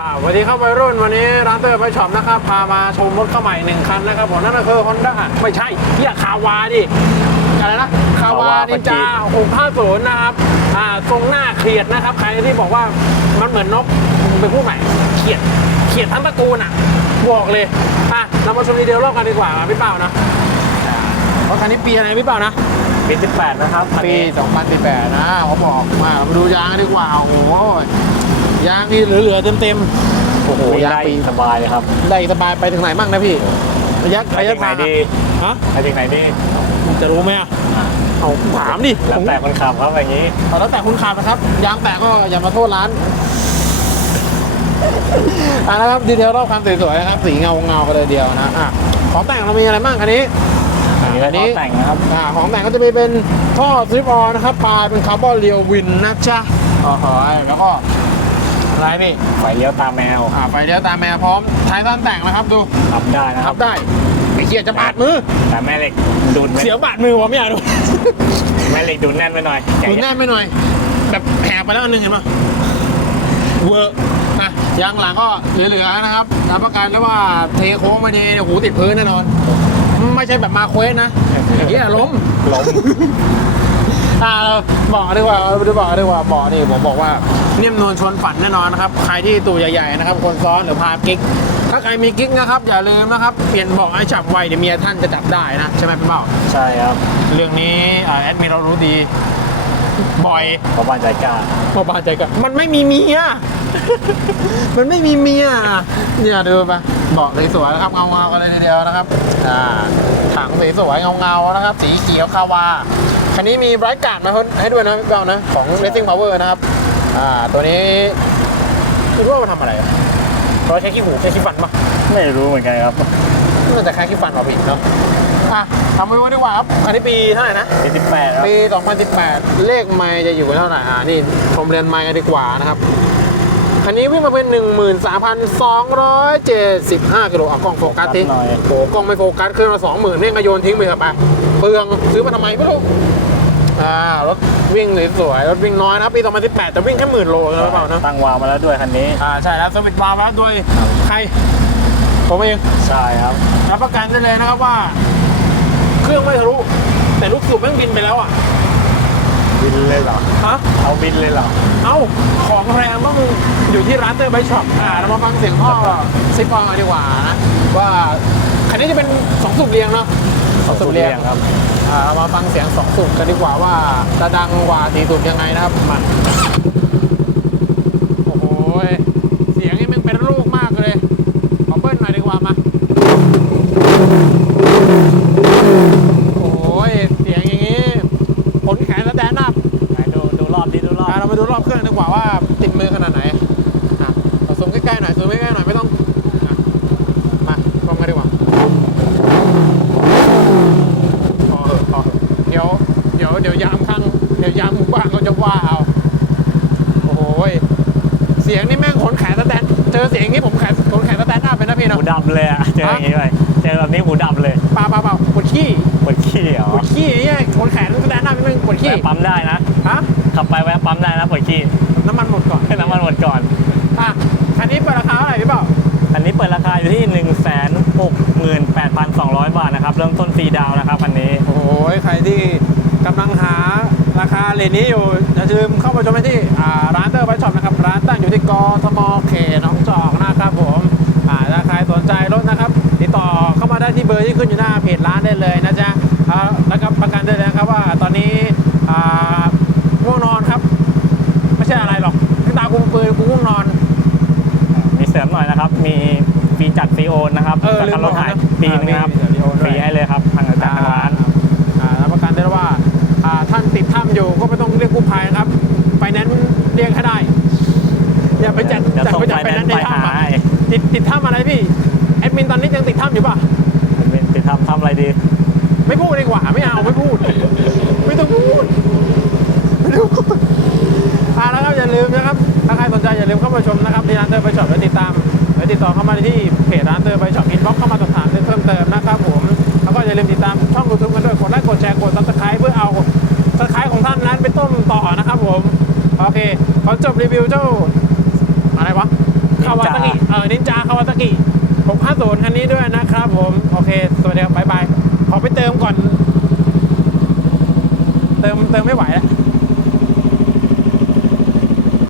อ่าสวัสดีครับวัยรุ่นวันนี้ร้านเตอร์ไบช็อปนะครับพามาชมรถเข้าใหม่หนึ่งคันนะครับผมนั่นก็คือ Honda ไม่ใช่เฮียคาวาดิอะไรนะคาวา Kawa นินจา 650 นะครับอ่าทรงหน้าเครียดนะครับ ใครที่บอกว่ามันเหมือนนกมึงไปพูดใหม่เขียดเขียดทั้งตระกูลอะบอกเลยอะเรามาชมดีเทลรอบกันดีกว่าพี่เป้านะรถคันนี้ปีอะไรพี่เป้านะ ปี18นะครับคันปี นี้2018 นะเขาบอกมาเรามาดูยางกันดีกว่า โอ้โห ยางนี่เหลือๆเต็มๆโอ้โหมียางได้ปีสบายเลยครับ ได้สบายไปถึงไหนบ้างนะพี่ระยะไประถึยะงไหนทางดีฮะไปถึงไหนดีจะรู้ไหมอะเอาถามดิแล้วแต่คนขับครับอย่างนี้เอาแล้วแต่คุณขับนะครับ ยางแตกก็อย่ามาโทษร้านอะนะครับดีเทลรอบคันสวยๆนะครับสีเงาเงาๆกันเลยเดียวนะอะของแต่งเรามีอะไรบ้างคันนี้อันนี้ก็อันนี้แต่งนะครับอ่าของแต่งก็จะมีเป็นท่อสลิปออนนะครับปลายเป็นคาร์บอนเรียววินนะจ๊ะอ๋อแล้วก็ อะไรนี่ไฟเลี้ยวตามแมวอ่าไฟเลี้ยวตามแมวพร้อมท้ายท่านแต่งนะครับดูขับได้นะคทัรับบได้ไอ้เกียจะบาดมือ แต่แม่เหล็กดูดไม่เสียวบาดมือวะไม่อยากดูแม่เหล็กดูดแน่นไปหน่อยดูแน่นไปหน่อย แบบแหกไปแล้วอันหนึงเห็นปะเวอร์อะยางหลังก็เหลือๆนะครับรับประกันได้ว่าเทโค้งมาดีเนี่ยหูติดพื้นแน่นอน ไม่ใช่แบบมาเควสนะอย่างเงี้ยล้ม ล้ม อ่าบอกดีกว่าไม่ได้บอกดีกว่าบอกนี่ผมบอกว่า นิ่มนวลชวนฝันแน่นอนนะครับ ใครที่ตัวใหญ่ๆนะครับ คนซ้อนหรือพากิ๊ก ถ้าใครมีกิ๊กนะครับ อย่าลืมนะครับ เปลี่ยนเบอกให้จับไวเดี๋ยวเมียท่านจะจับได้นะ ใช่ไหมพี่เบ้าใช่ครับ เรื่องนี้อ่าแอดมินเรารู้ดี บ่อยเพราะบ้านใจกล้าพอบาดใจกันมันไม่มีเมีย มันไม่มีเมียเนี่ยดูไปเบาะสวยๆนะครับเงาเงาๆกันเลยทีเดียวนะครับอ่าถังสวยๆเงาเงาๆนะครับ สีเขียวคาวาคันนี้มีไบรท์การ์ดมาให้ด้วยนะพี่เบานะของ Racing Power นะครับ อ่าตัวนี้ไม่รู้ว่ามันทำอะไรอะเพราะใช้ขี้หูใช้ขี้ฟันปะไม่รู้เหมือนกันครับน่าจะแค่ขี้ฟันเอาผิดเนาะอะทำไปว่าดีกว่าครับอันนี้ปีเท่าไหร่นะ ปี18ครับปี 2018 เลขไมล์จะอยู่เท่าไหร่อ่านี่ชมเรียนไมล์กันดีกว่านะครับคันนี้วิ่งมาเป็น 13,275กิโลอะกล้องโฟกัสทีหน่อยโอ้กล้องไม่โฟกัสขึ้นมา20,000เนี่ยก็โยนทิ้งไปเถอะไปเปลืองซื้อมาทำไมไม่รู้ อ่ารถวิ่งสวยๆรถวิ่งน้อยนะครับปี 2018 แต่วิ่งแค่หมื่นโลนะเปล่านะตั้งวาล์วมาแล้วด้วยคันนี้ อ่าใช่แล้วสวิตช์วาล์วแล้วด้วยใครผมเองใช่ครับรับประกันได้เลยนะครับว่า เครื่องไม่ทะลุแต่ลูกสูบแม่งบินไปแล้วอะบินเลยเหรอฮะเอาบินเลยเหรอเอ้าของแรงว่ามึงอยู่ที่ร้านเตอร์ไบช็อปอ่าเรามาฟังเสียงพ่อซิปปองกันดีกว่านะว่าคันนี้จะเป็นสองสูบเรียงเนาะ สองสูบเรียงครับอ่าเรามาฟังเสียงสองสูบกันดีกว่าว่าจะดังกว่าสี่สูบยังไงนะครับมาโอ้โหเสียงนี่มึงเป็นลูกมากเลยขอเบิ้ลหน่อยดีกว่ามาโอ้ยเสียงอย่างนี้ผลแขนและแดนอัพไหนดูดูรอบดิดูรอบอะเรามาดูรอบเครื่องดีกว่าว่าติดมือขนาดไหนอะเอาซูมใกล้ๆหน่อยซูมใกล้ๆหน่อยไม่ต้องอะมาชมกันดีกว่าพอเหอะพอเหอะเดี๋ยวเดี๋ยวเดี๋ยวยามข้าง เดี๋ยวยามหมู่บ้านเขาจะว่าเอา โอ้โหยเสียงนี่แม่งขนแขนสแตนเจอเสียงอย่างนี้ผมแขนขนแขนสแตนอัพเป็นนะพี่หูเนาะดับเลยอะเจออย่างนี้เลยเจอแบบนี้หูดับเลยปาปาเปล่าปวดขี้ปวดขี้เหรอปวดขี้เนี่ยขนแขนสแตนอัพนี่แม่งปวดขี้แวะปั๊มได้นะฮะขับไปแวะปั๊มได้นะปวดขี้น้ำมันหมดก่อนให้น้ำมันหมดก่อนอะคันนี้เปิดราคาเท่าไหร่พี่เปล่าอันนี้เปิดราคาอยู่ที่ 1 6 8 2 0 0 บาทนะครับ เริ่มต้นฟรีดาวน์นะครับอันนี้ โอ้โหใครที่กำลังหาราคา เลนนี้อยู่อย่าลืมเข้ามาชมได้ที่อ่าร้านเตอร์ไบช็อปนะครับ ร้านตั้งอยู่ที่กทมเขตหนองจอกนะครับผมอ่าถ้าใครสนใจรถนะครับ ติดต่อเข้ามาได้ที่เบอร์ที่ขึ้นอยู่หน้าเพจร้านได้เลยนะจ๊ะอ่าแล้วก็ประกันได้เลยนะครับว่าตอนนี้อ่าง่วงนอนครับ ไม่ใช่อะไรหรอกที่ตากูปืนกูง่วงนอนมีเสริมหน่อยนะครับ มีฟรีจัดฟรีโอนนะครับเออประกันรถหายลืมบอกนะปีนึงนะครับอ่ามีฟรีโอนด้วยฟรีให้เลยครับทางจากทางร้าำอะไรพี่แอดมินตอนนี้ยังติดถ้ำอยู่ป่ะเป็นไปทำทำอะไรดี ไม่พูดดีกว่าไม่เอาไม่พูด ไม่ต้องพูดไม่ต้องพูดอ่าแล้วครับอย่าลืมนะครับถ้าใครสนใจอย่าลืมเข้ามาชมนะครับที่ร้านเตอร์ไบช็อปและติดตามและติดต่อเข้ามาที่เพจร้านเตอร์ไบช็อปอินบ็อกเข้ามาสอบถามเพิ่มเติมนะครับผมแล้วก็อย่าลืมติดตามช่องยูทูบกันด้วยกดไลค์กดแชร์กดซับสไครต์เพื่อเอาสไครต์ของท่านนั้นไปต้มต่อนะครับผมโอเคขอจบรีวิวเจ้าอะไรวะ คาวาซกินินจาคาวาซากิ650คันนี้ด้วยนะครับผม โอเค สวัสดีครับบายบาย ขอไปเติมก่อน เติมเติมไม่ไหวแล้ว